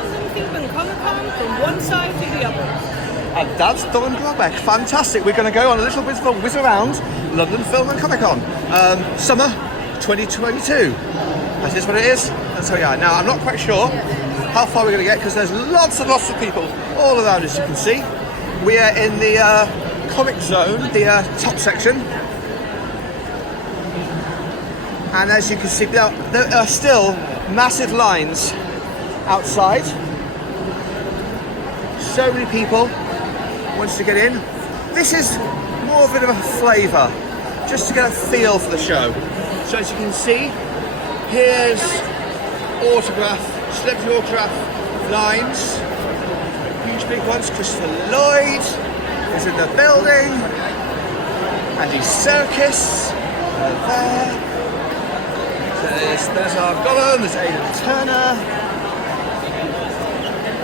London Film and Comic-Con from one side to the other. And that's Torunn Grønbekk. Fantastic. We're going to go on a little bit of a whiz around London Film and Comic-Con. Summer 2022. That is what it is. And so yeah, now I'm not quite sure how far we're going to get because there's lots and lots of people all around, as you can see. We are in the comic zone, the top section. And as you can see, now, there are still massive lines outside. So many people wants to get in. This is more of a bit of a flavour, just to get a feel for the show. So as you can see, here's celebrity autograph lines. Huge big ones. Christopher Lloyd is in the building. Andy Serkis there. So there's our Gollum, there's Aidan Turner.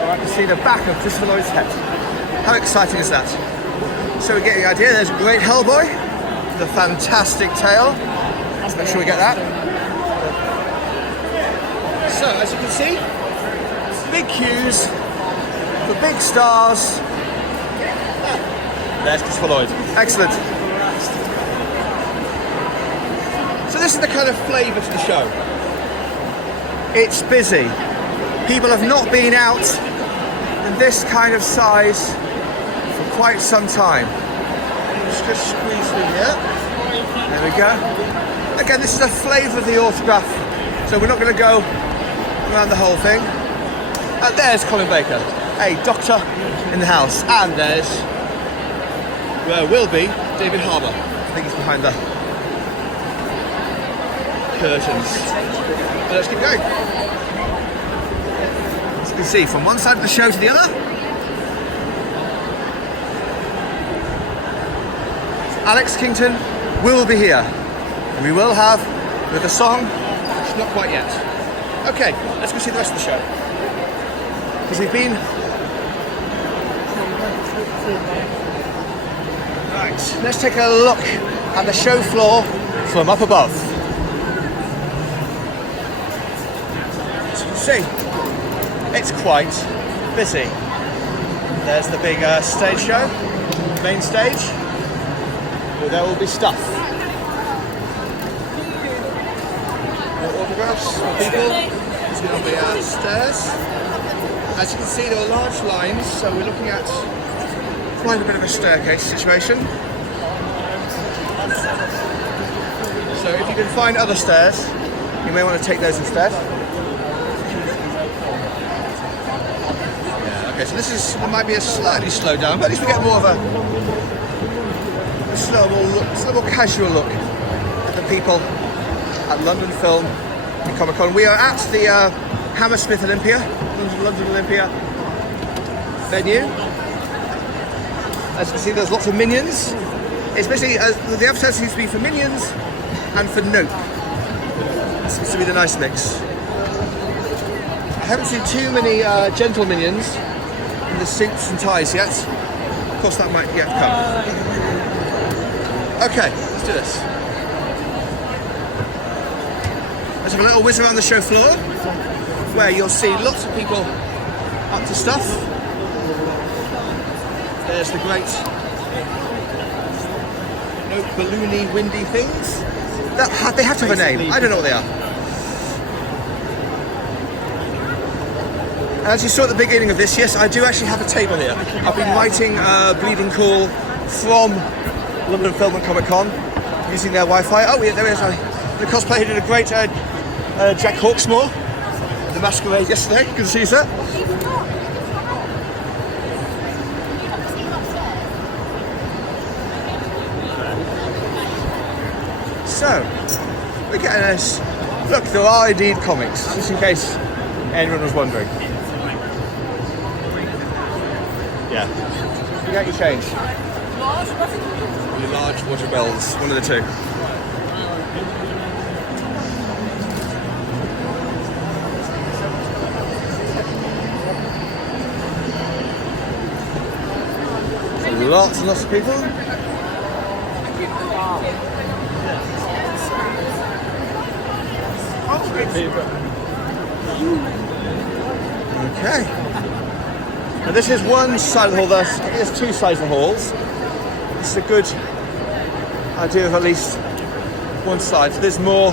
I can see the back of Christopher Lloyd's head. How exciting is that? So we're getting the idea. There's a great Hellboy, the fantastic tale. Let's make sure we get that. So as you can see, big queues for big stars. There's Christopher Lloyd. Excellent. So this is the kind of flavour to the show. It's busy. People have not been out in this kind of size for quite some time. Just squeeze through here. There we go. Again, this is a flavour of the autograph, so we're not going to go around the whole thing. And there's Colin Baker, a doctor in the house. And there's, where will be, David Harbour. I think he's behind the curtains. But let's keep going. As you can see, from one side of the show to the other. Alex Kington will be here. We will have with a song, it's not quite yet. Okay, let's go see the rest of the show. Because we've been... Right, let's take a look at the show floor from up above. As you can see, it's quite busy. There's the big stage show, main stage, where there will be stuff. More autographs for people. It's going to be stairs. As you can see, there are large lines, so we're looking at quite a bit of a staircase situation. So if you can find other stairs, you may want to take those instead. Okay, so this is, it might be a slightly slowed down, but at least we get more of a slow, more casual look at the people at London Film and Comic-Con. We are at the Hammersmith Olympia, London Olympia venue. As you can see, there's lots of Minions. It's basically, the advertising seems to be for Minions and for Nope. It seems to be the nice mix. I haven't seen too many gentle Minions in the suits and ties yet. Of course, that might yet come. Okay, let's do this. Let's have a little whiz around the show floor, where you'll see lots of people up to stuff. There's the great balloony, windy things. They have to have a name. I don't know what they are. As you saw at the beginning of this, yes, I do actually have a table here. I've been writing Bleeding Cool from London Film and Comic-Con using their Wi-Fi. Oh, yeah, there is. The cosplayer did a great Jack Hawksmoor, the Masquerade yesterday. Good to see you, sir. So, we're getting this. Look, there are indeed comics, just in case anyone was wondering. Yeah. You get your change. Your large water bells, one of the two. Lots and lots of people. Okay. Now this is one side of the hall. I think there's two sides of the halls. This is a good idea of at least one side. So there's more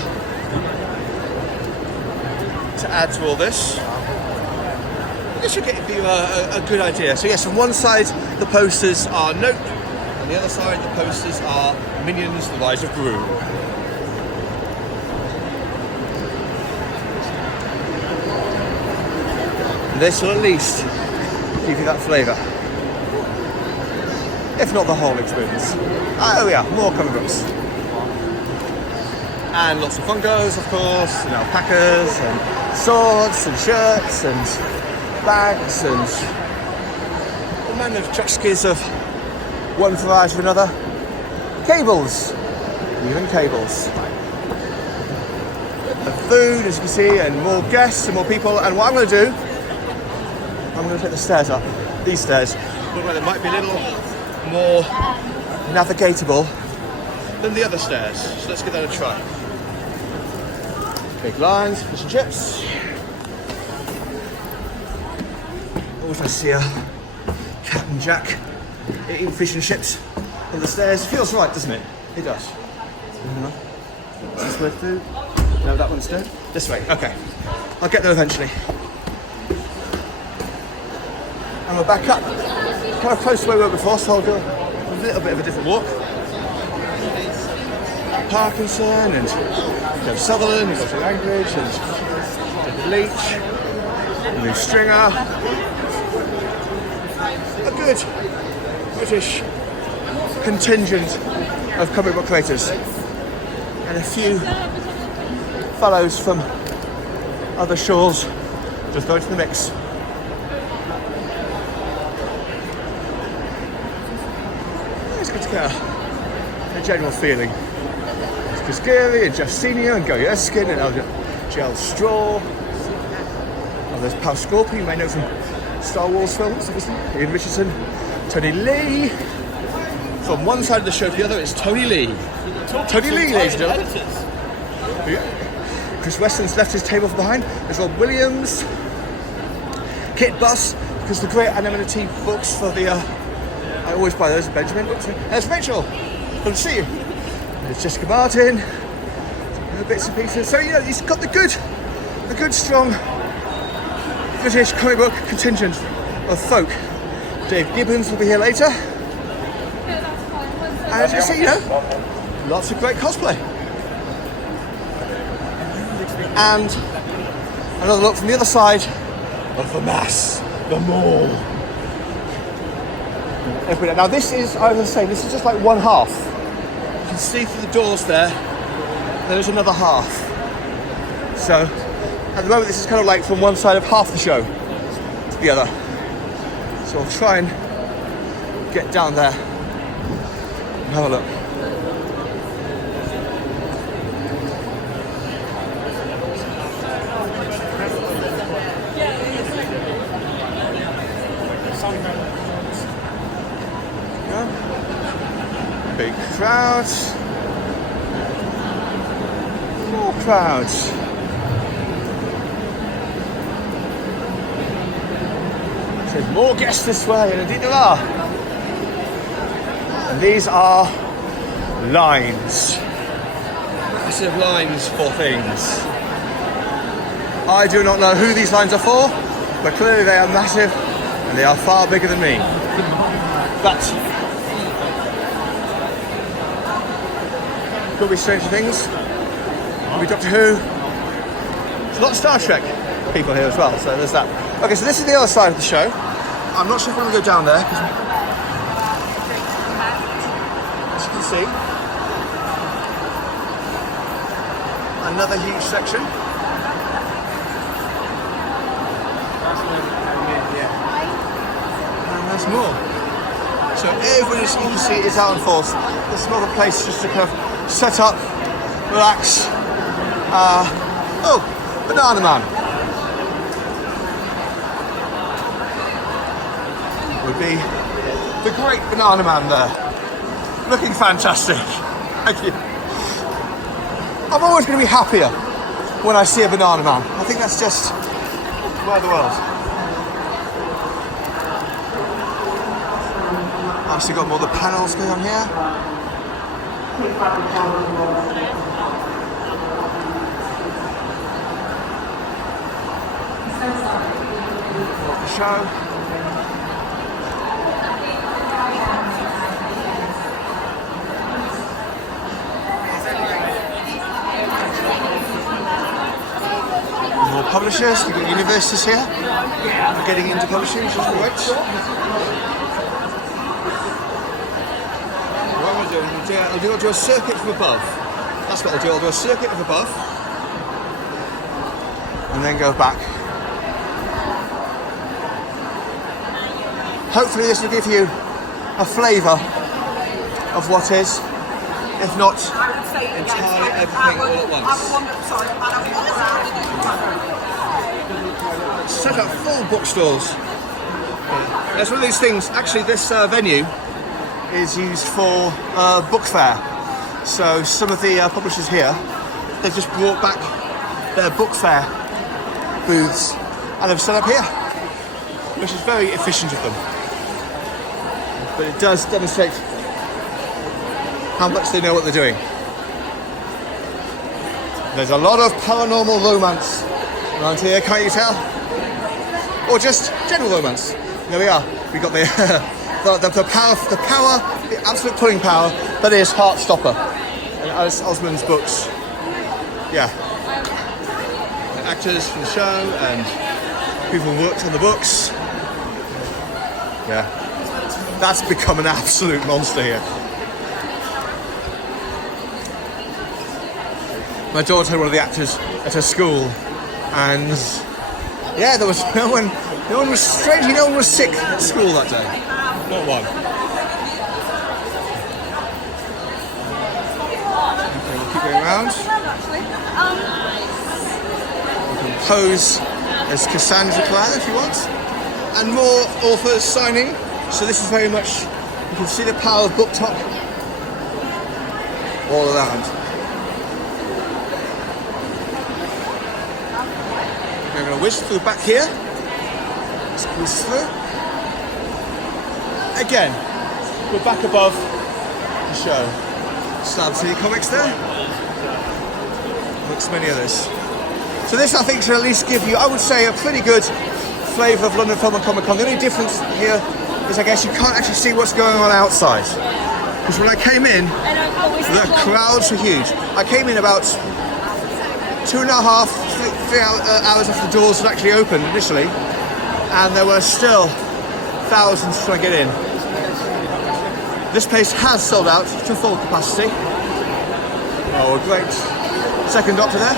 to add to all this. This should give you a good idea. So yes, on one side the posters are Nope, on the other side the posters are Minions: The Rise of Gru. This will at least give you that flavour, if not the whole experience. Oh yeah, more comic books. And lots of Funkos, of course, and alpacas, and swords, and shirts, and bags, and all manner of tchotchkes of one variety or another. Cables, even cables. And food, as you can see, and more guests and more people. And what I'm going to do, I'm going to take the stairs up. These stairs look like they might be a little more navigatable than the other stairs. So let's give that a try. Big lines, fish and chips. Always I see a Captain Jack eating fish and chips on the stairs. Feels right, doesn't it? It does. Is this way through? No, that one's dead. This way, okay. I'll get there eventually. And we're back up, kind of close to where we were before, so I'll go a little bit of a different walk. Parkinson and Jeff Sutherland, we've got the Language and David Leach, and Lou Stringer. A good British contingent of comic book creators, and a few fellows from other shores just go into the mix. It's good to get a general feeling. It's Chris Geary and Jeff Senior and Gary Erskine and Gerald Straw. Oh, there's Pal Scorpion, you may know from Star Wars films, obviously. Ian Richardson, Tony Lee. From one side of the show to the other, it's Tony Lee. Tony Lee, ladies and gentlemen. Yeah. Chris Weston's left his table behind. There's Rob Williams, Kit Buss, because the great anonymity books for the. I always buy those, Benjamin books. There's Rachel. Good to see you. There's Jessica Martin. Bits and pieces. So he's got the good, strong British comic book contingent of folk. Dave Gibbons will be here later. And as you see, lots of great cosplay. And another look from the other side of the mass, the mall. Now this is, I was going to say, this is just like one half. You can see through the doors there is another half. So at the moment this is kind of like from one side of half the show to the other. So I'll try and get down there and have a look. Big crowds. More crowds. There's more guests this way, and indeed there are. And these are lines. Massive lines for things. I do not know who these lines are for, but clearly they are massive and they are far bigger than me. But could be Stranger Things, could be Doctor Who. There's a lot of Star Trek people here as well, so there's that. Okay, so this is the other side of the show. I'm not sure if I'm going to go down there, because as you can see, another huge section. And there's more. So everyone, as you can see, is out on force. There's another place just to kind of set up, relax. Banana Man. Would be the great Banana Man there. Looking fantastic. Thank you. I'm always going to be happier when I see a Banana Man. I think that's just the way of the world. Obviously got more of the panels going on here. The show. More publishers, we've got universities here. We're getting into publishing, which is great. What am I doing? I'll do a circuit from above. That's what I'll do. I'll do a circuit from above and then go back. Hopefully this will give you a flavour of what is, if not entirely everything all at once. Set up full bookstores. That's one of these things. Actually, this venue is used for book fair. So some of the publishers here, they've just brought back their book fair booths and have set up here, which is very efficient of them. But it does demonstrate how much they know what they're doing. There's a lot of paranormal romance around here, can't you tell? Or just general romance. There we are. We got the the absolute pulling power that is Heartstopper and Alice Osman's books. Yeah. And actors from the show and people who worked on the books. Yeah. That's become an absolute monster here. My daughter had one of the actors at her school, and yeah, there was no one was strangely no one was sick at school that day. Not one. Okay, we'll keep going around. You can pose as Cassandra Clare if you want. And more authors signing. So this is very much, you can see the power of BookTok all around. I'm going to whisk through back here. Squeeze through. Again, we're back above the show. Slab City Comics there. Looks many others. So this, I think, should at least give you, I would say, a pretty good flavour of London Film and Comic Con. The only difference here is, I guess, you can't actually see what's going on outside. Because when I came in, the crowds were huge. I came in about 2.5, 3 hours after the doors had actually opened initially, and there were still thousands trying to get in. This place has sold out to full capacity. Oh, a great second Doctor there.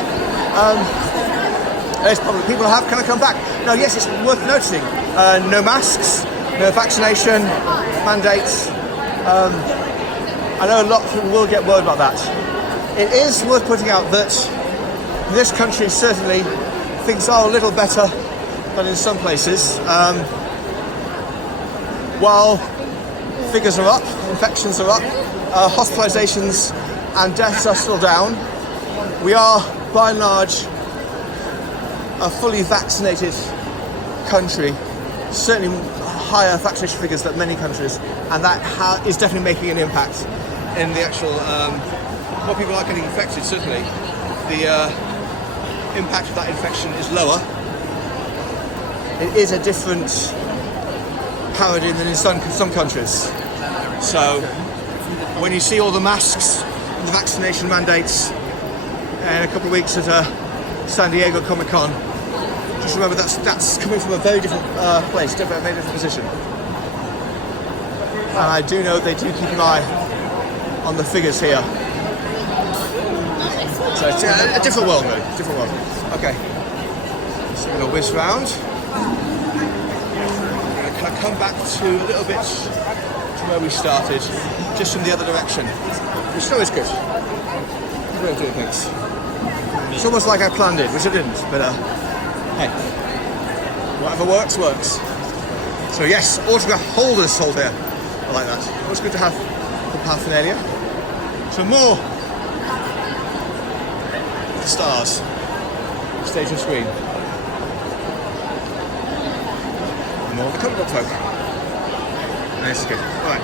There's probably people who have kind of come back. Now, yes, it's worth noticing. No masks, no vaccination mandates. I know a lot of people will get worried about that. It is worth pointing out that in this country, certainly, things are a little better than in some places. While figures are up, infections are up, hospitalizations and deaths are still down, we are, by and large, a fully vaccinated country, certainly higher vaccination figures than many countries, and that is definitely making an impact in the actual, more people are getting infected, certainly. The impact of that infection is lower. It is a different paradigm than in some countries. So when you see all the masks and the vaccination mandates in a couple of weeks at San Diego Comic Con, just remember that's coming from a very different place, a very different position. And I do know they do keep an eye on the figures here. So it's a different world, really. Different world. Okay. So we're going to whiz round. We're going to come back to a little bit from where we started, just from the other direction, which is always good. Good way of doing things. It's almost like I planned it, which I didn't, but hey, whatever works, works. So yes, autograph holders sold here. I like that. Always good to have the paraphernalia. So more stars, stage and screen. More of the comic book folk. Nice, good. Alright.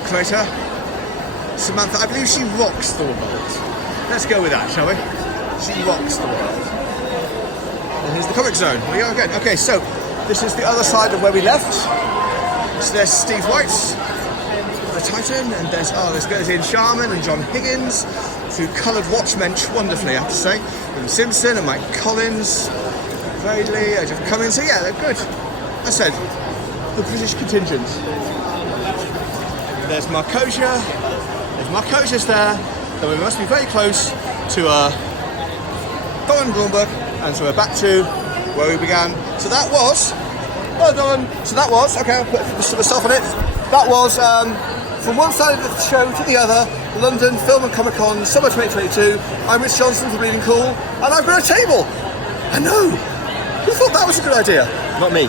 comic creator. Samantha, I believe she rocks the world. Let's go with that, shall we? She rocks the world. And here's the comic zone. Here we go again. Okay, so this is the other side of where we left. So there's Steve White, the Titan, and there's goes in Sharman and John Higgins, who coloured Watchmen wonderfully, I have to say. And Simpson and Mike Collins, Bradley, Jeff Cummins. So yeah, they're good. I said, the British contingent. There's Marcosia. There's Marcosia's there. Then we must be very close to Torunn Grønbekk, and so we're back to where we began. So that was, okay, I'll put myself on it. That was, from one side of the show to the other, London Film and Comic Con, summer 2022. I'm Rich Johnson from Bleeding Cool, and I've got a table. I know. Who thought that was a good idea? Not me.